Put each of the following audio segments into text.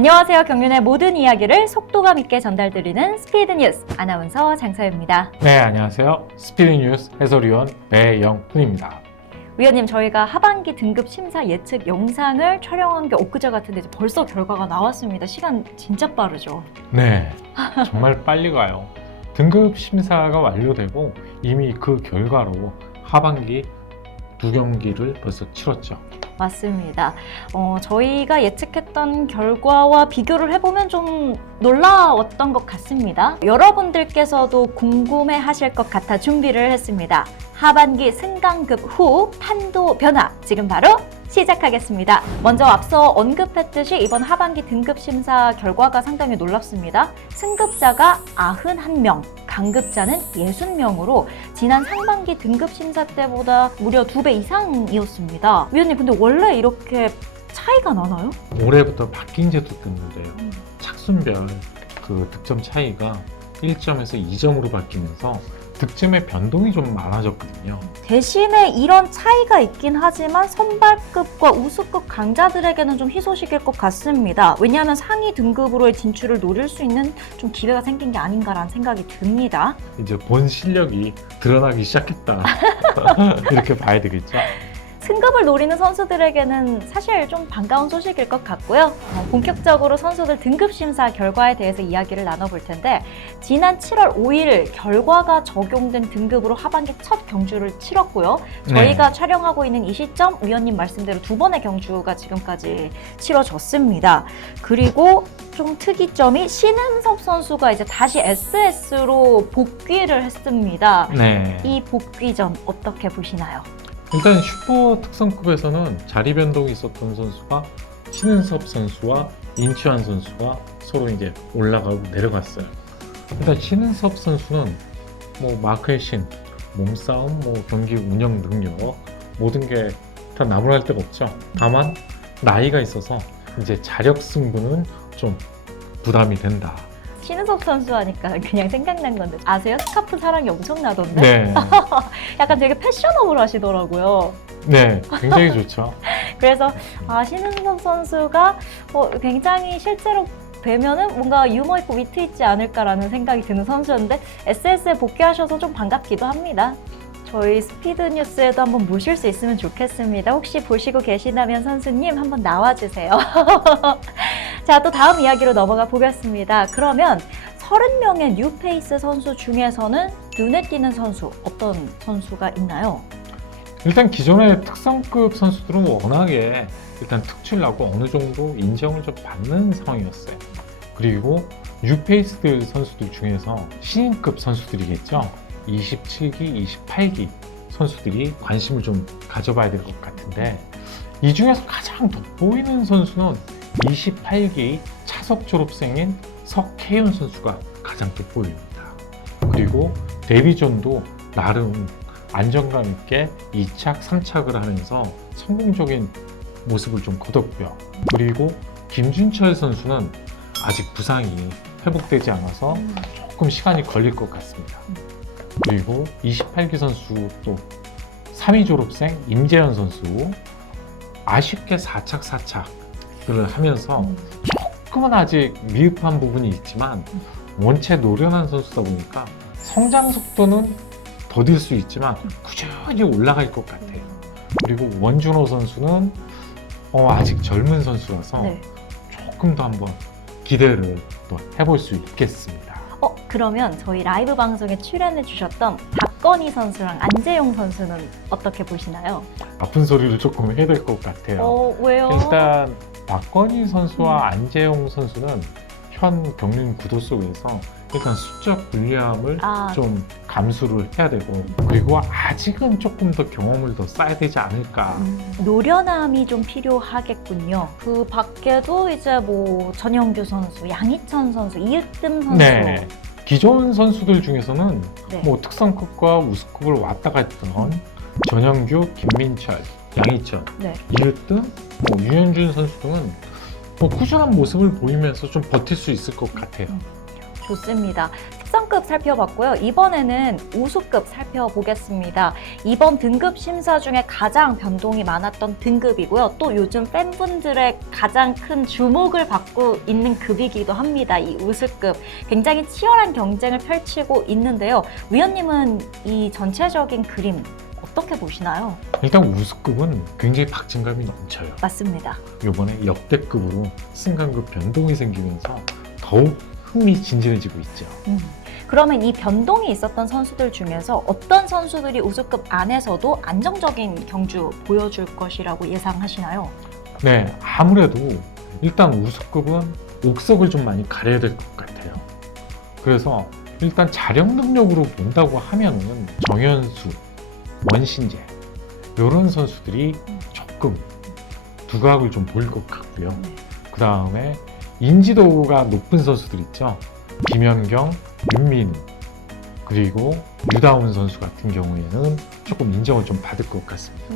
안녕하세요. 경륜의 모든 이야기를 속도감 있게 전달드리는 스피드 뉴스 아나운서 장서연입니다. 네, 안녕하세요. 스피드 뉴스 해설위원 배영훈입니다. 위원님, 저희가 하반기 등급 심사 예측 영상을 촬영한 게 엊그제 같은데 이제 벌써 결과가 나왔습니다. 시간 진짜 빠르죠? 네, 정말 빨리 가요. 등급 심사가 완료되고 이미 그 결과로 하반기 2경기를 벌써 치렀죠. 맞습니다. 저희가 예측했던 결과와 비교를 해보면 좀 놀라웠던 것 같습니다. 여러분들께서도 궁금해 하실 것 같아 준비를 했습니다. 하반기 승강급 후 판도 변화, 지금 바로 시작하겠습니다. 먼저 앞서 언급했듯이 이번 하반기 등급 심사 결과가 상당히 놀랍습니다. 승급자가 91명, 강급자는 60명으로 지난 상반기 등급 심사 때보다 무려 2배 이상이었습니다. 위원님, 근데 원래 이렇게 차이가 나나요? 올해부터 바뀐 제도 때문인데요. 착순별 그 득점 차이가 1점에서 2점으로 바뀌면서 득점의 변동이 좀 많아졌거든요. 대신에 이런 차이가 있긴 하지만 선발급과 우수급 강자들에게는 좀 희소식일 것 같습니다. 왜냐하면 상위 등급으로의 진출을 노릴 수 있는 좀 기회가 생긴 게 아닌가라는 생각이 듭니다. 이제 본 실력이 드러나기 시작했다. 이렇게 봐야 되겠죠. 승급을 노리는 선수들에게는 사실 좀 반가운 소식일 것 같고요. 본격적으로 선수들 등급 심사 결과에 대해서 이야기를 나눠볼 텐데, 지난 7월 5일 결과가 적용된 등급으로 하반기 첫 경주를 치렀고요. 저희가 촬영하고 있는 이 시점 위원님 말씀대로 2번의 경주가 지금까지 치러졌습니다. 그리고 좀 특이점이 신은섭 선수가 이제 다시 SS로 복귀를 했습니다. 네. 이 복귀전 어떻게 보시나요? 일단 슈퍼 특성급에서는 자리 변동이 있었던 선수가 신은섭 선수와 인치환 선수가 서로 이제 올라가고 내려갔어요. 일단 신은섭 선수는 뭐 마크의 신, 몸싸움, 뭐 경기 운영 능력 모든 게 다 나무랄 데가 없죠. 다만 나이가 있어서 이제 자력 승부는 좀 부담이 된다. 신은섭 선수 하니까 그냥 생각난 건데 아세요? 스카프 사랑이 엄청나던데? 네, 약간 되게 패셔너블 하시더라고요. 네, 굉장히 좋죠. 그래서 신은섭 선수가 굉장히 실제로 뵈면은 뭔가 유머 있고 위트 있지 않을까라는 생각이 드는 선수였는데 SS에 복귀하셔서 좀 반갑기도 합니다. 저희 스피드 뉴스에도 한번 모실 수 있으면 좋겠습니다. 혹시 보시고 계시다면 선수님 한번 나와주세요. 자, 또 다음 이야기로 넘어가 보겠습니다. 그러면 30명의 뉴페이스 선수 중에서는 눈에 띄는 선수, 어떤 선수가 있나요? 일단 기존의 특성급 선수들은 워낙에 일단 특출나고 어느 정도 인정을 좀 받는 상황이었어요. 그리고 뉴페이스 선수들 중에서 신인급 선수들이겠죠. 27기, 28기 선수들이 관심을 좀 가져봐야 될 것 같은데, 이 중에서 가장 돋보이는 선수는 28기 차석 졸업생인 석혜연 선수가 가장 돋보입니다. 그리고 데뷔전도 나름 안정감 있게 2착, 3착을 하면서 성공적인 모습을 좀 거뒀고요. 그리고 김준철 선수는 아직 부상이 회복되지 않아서 조금 시간이 걸릴 것 같습니다. 그리고 28기 선수 또 3위 졸업생 임재현 선수 아쉽게 4착, 4착을 하면서 조금은 아직 미흡한 부분이 있지만 원체 노련한 선수다 보니까 성장 속도는 더딜 수 있지만 꾸준히 올라갈 것 같아요. 그리고 원준호 선수는 아직 젊은 선수라서 조금 더 한번 기대를 또 해볼 수 있겠습니다. 그러면 저희 라이브 방송에 출연해 주셨던 박건희 선수랑 안재용 선수는 어떻게 보시나요? 아픈 소리를 조금 해야 될 것 같아요. 왜요? 일단 박건희 선수와 안재용 선수는 현 경륜 구도 속에서 일단 수적 불리함을 좀 감수를 해야 되고, 그리고 아직은 조금 더 경험을 더 쌓아야 되지 않을까. 노련함이 좀 필요하겠군요. 그 밖에도 이제 뭐 전영규 선수, 양희천 선수, 이으뜸 선수. 네. 기존 선수들 중에서는 네. 뭐 특성급과 우수급을 왔다 갔다 했던 전영규, 김민철, 양희천, 이으뜸, 뭐 유현준 선수 등은 뭐 꾸준한 모습을 보이면서 좀 버틸 수 있을 것 같아요. 좋습니다. 특성급 살펴봤고요. 이번에는 우수급 살펴보겠습니다. 이번 등급 심사 중에 가장 변동이 많았던 등급이고요. 또 요즘 팬분들의 가장 큰 주목을 받고 있는 급이기도 합니다. 이 우수급. 굉장히 치열한 경쟁을 펼치고 있는데요. 위원님은 이 전체적인 그림 어떻게 보시나요? 일단 우수급은 굉장히 박진감이 넘쳐요. 맞습니다. 이번에 역대급으로 승강급 변동이 생기면서 더욱 흥미진진해지고 있죠. 그러면 이 변동이 있었던 선수들 중에서 어떤 선수들이 우수급 안에서도 안정적인 경주 보여줄 것이라고 예상하시나요? 네, 아무래도 일단 우수급은 옥석을 좀 많이 가려야 될 것 같아요. 그래서 일단 자력 능력으로 본다고 하면은 정현수, 원신재 이런 선수들이 조금 두각을 좀 보일 것 같고요. 그 다음에 인지도가 높은 선수들 있죠. 김연경, 윤민우 그리고 유다운 선수 같은 경우에는 조금 인정을 좀 받을 것 같습니다.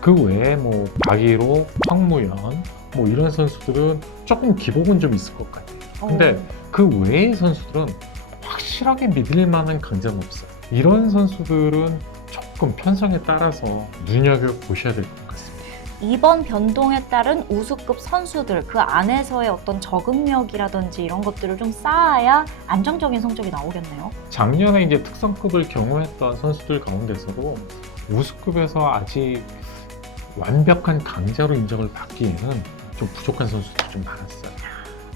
그 외에 뭐 박일호, 황무현 뭐 이런 선수들은 조금 기복은 좀 있을 것 같아요. 근데 그 외의 선수들은 확실하게 믿을 만한 강자는 없어요. 이런 선수들은 조금 편성에 따라서 눈여겨보셔야 될 것 같습니다. 이번 변동에 따른 우수급 선수들 그 안에서의 어떤 적응력이라든지 이런 것들을 좀 쌓아야 안정적인 성적이 나오겠네요. 작년에 이제 특성급을 경험했던 선수들 가운데서도 우수급에서 아직 완벽한 강자로 인정을 받기에는 좀 부족한 선수들이 좀 많았어요.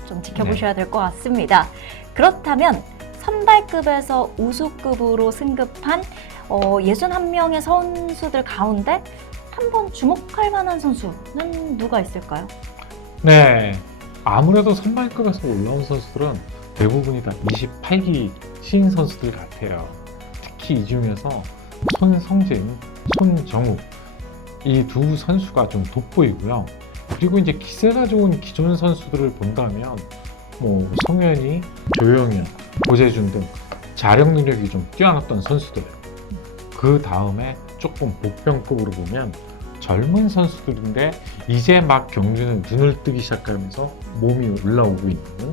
좀 지켜보셔야 될 것 같습니다. 그렇다면 선발급에서 우수급으로 승급한 61명의 선수들 가운데 한번 주목할 만한 선수는 누가 있을까요? 네, 아무래도 선발급에서 올라온 선수들은 대부분이 다 28기 신인 선수들 같아요. 특히 이 중에서 손성진, 손정욱 이 두 선수가 좀 돋보이고요. 그리고 이제 기세가 좋은 기존 선수들을 본다면 뭐 성현이, 조영현, 고재준 등 자력 능력이 좀 뛰어났던 선수들. 그 다음에 조금 복병급으로 보면 젊은 선수들인데 이제 막 경주는 눈을 뜨기 시작하면서 몸이 올라오고 있는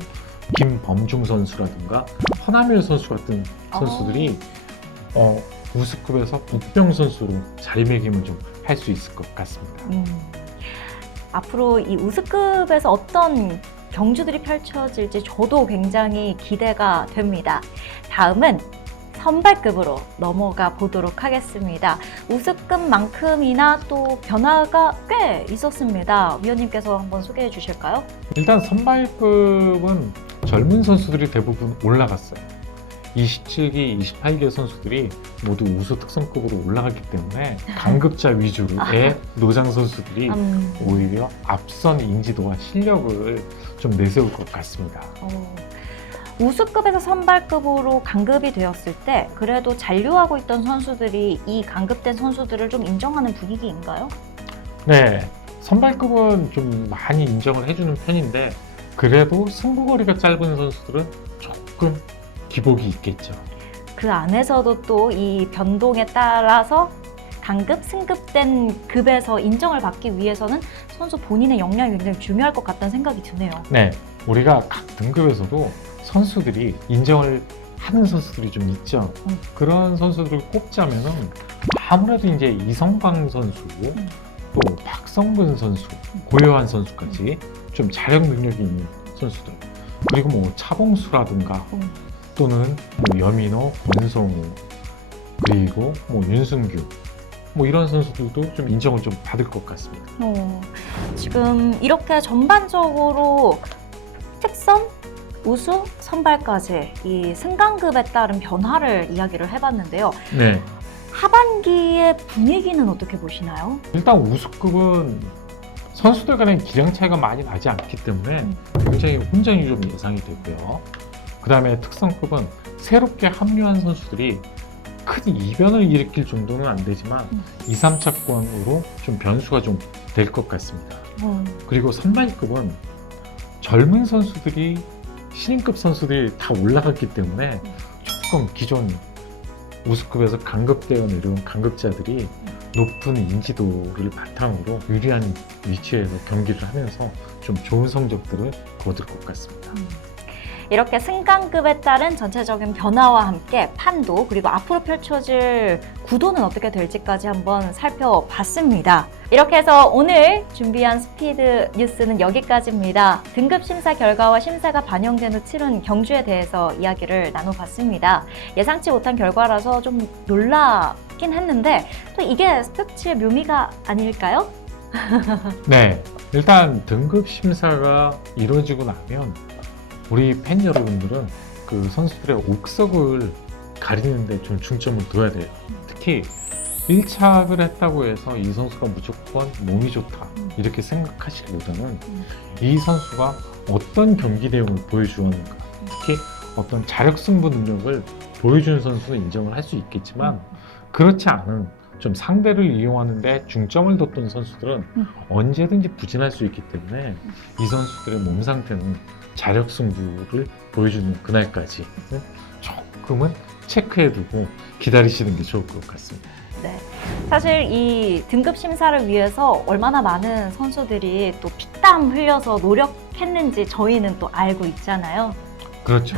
김범중 선수라든가 허남일 선수 같은 선수들이 우수급에서 복병 선수로 자리매김을 좀 할 수 있을 것 같습니다. 앞으로 이 우수급에서 어떤 경주들이 펼쳐질지 저도 굉장히 기대가 됩니다. 다음은 선발급으로 넘어가 보도록 하겠습니다. 우수급만큼이나 또 변화가 꽤 있었습니다. 위원님께서 한번 소개해 주실까요? 일단 선발급은 젊은 선수들이 대부분 올라갔어요. 27기, 28기 선수들이 모두 우수 특성급으로 올라갔기 때문에 강급자 위주로의 노장 선수들이 오히려 앞선 인지도와 실력을 좀 내세울 것 같습니다. 우수급에서 선발급으로 강급이 되었을 때 그래도 잔류하고 있던 선수들이 이 강급된 선수들을 좀 인정하는 분위기인가요? 네, 선발급은 좀 많이 인정을 해주는 편인데 그래도 승부거리가 짧은 선수들은 조금 기복이 있겠죠. 그 안에서도 또 이 변동에 따라서 강급, 승급된 급에서 인정을 받기 위해서는 선수 본인의 역량이 굉장히 중요할 것 같다는 생각이 드네요. 네, 우리가 각 등급에서도 선수들이 인정을 하는 선수들이 좀 있죠. 그런 선수들을 꼽자면은 아무래도 이제 이성광 선수, 또 박성근 선수, 고요한 선수까지 좀 자력 능력이 있는 선수들. 그리고 뭐 차봉수라든가 또는 뭐 여민호, 원성우, 그리고 뭐 윤승규 뭐 이런 선수들도 좀 인정을 좀 받을 것 같습니다. 지금 이렇게 전반적으로 특선, 우수, 선발까지 이 승강급에 따른 변화를 이야기를 해봤는데요. 네. 하반기의 분위기는 어떻게 보시나요? 일단 우수급은 선수들 간의 기량 차이가 많이 나지 않기 때문에 굉장히 혼전이 좀 예상이 되고요. 그 다음에 특성급은 새롭게 합류한 선수들이 큰 이변을 일으킬 정도는 안 되지만 2, 3차권으로 좀 변수가 좀 될 것 같습니다. 그리고 선발급은 젊은 선수들이 신인급 선수들이 다 올라갔기 때문에 조금 기존 우수급에서 강급되어 내려온 강급자들이 높은 인지도를 바탕으로 유리한 위치에서 경기를 하면서 좀 좋은 성적들을 거둘 것 같습니다. 이렇게 승강급에 따른 전체적인 변화와 함께 판도 그리고 앞으로 펼쳐질 구도는 어떻게 될지까지 한번 살펴봤습니다. 이렇게 해서 오늘 준비한 스피드 뉴스는 여기까지입니다. 등급 심사 결과와 심사가 반영된 후 치른 경주에 대해서 이야기를 나눠봤습니다. 예상치 못한 결과라서 좀 놀라긴 했는데 또 이게 스포츠의 묘미가 아닐까요? 네, 일단 등급 심사가 이루어지고 나면 우리 팬 여러분들은 그 선수들의 옥석을 가리는데 좀 중점을 둬야 돼요. 특히 1착을 했다고 해서 이 선수가 무조건 몸이 좋다 이렇게 생각하시기보다는 이 선수가 어떤 경기 내용을 보여주었는가, 특히 어떤 자력 승부 능력을 보여주는 선수는 인정을 할 수 있겠지만 그렇지 않은 좀 상대를 이용하는데 중점을 뒀던 선수들은 언제든지 부진할 수 있기 때문에 이 선수들의 몸 상태는 자력 승부를 보여주는 그날까지 조금은 체크해두고 기다리시는 게 좋을 것 같습니다. 네. 사실 이 등급 심사를 위해서 얼마나 많은 선수들이 또 피땀 흘려서 노력했는지 저희는 또 알고 있잖아요. 그렇죠.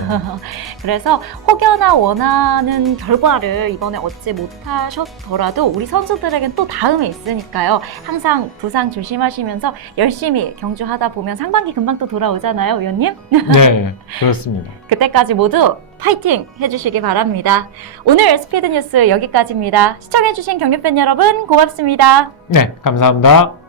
그래서 혹여나 원하는 결과를 이번에 얻지 못하셨더라도 우리 선수들에겐 또 다음에 있으니까요. 항상 부상 조심하시면서 열심히 경주하다 보면 상반기 금방 또 돌아오잖아요, 위원님? 네, 그렇습니다. 그때까지 모두 파이팅 해주시기 바랍니다. 오늘 스피드 뉴스 여기까지입니다. 시청해주신 경륜팬 여러분 고맙습니다. 네, 감사합니다.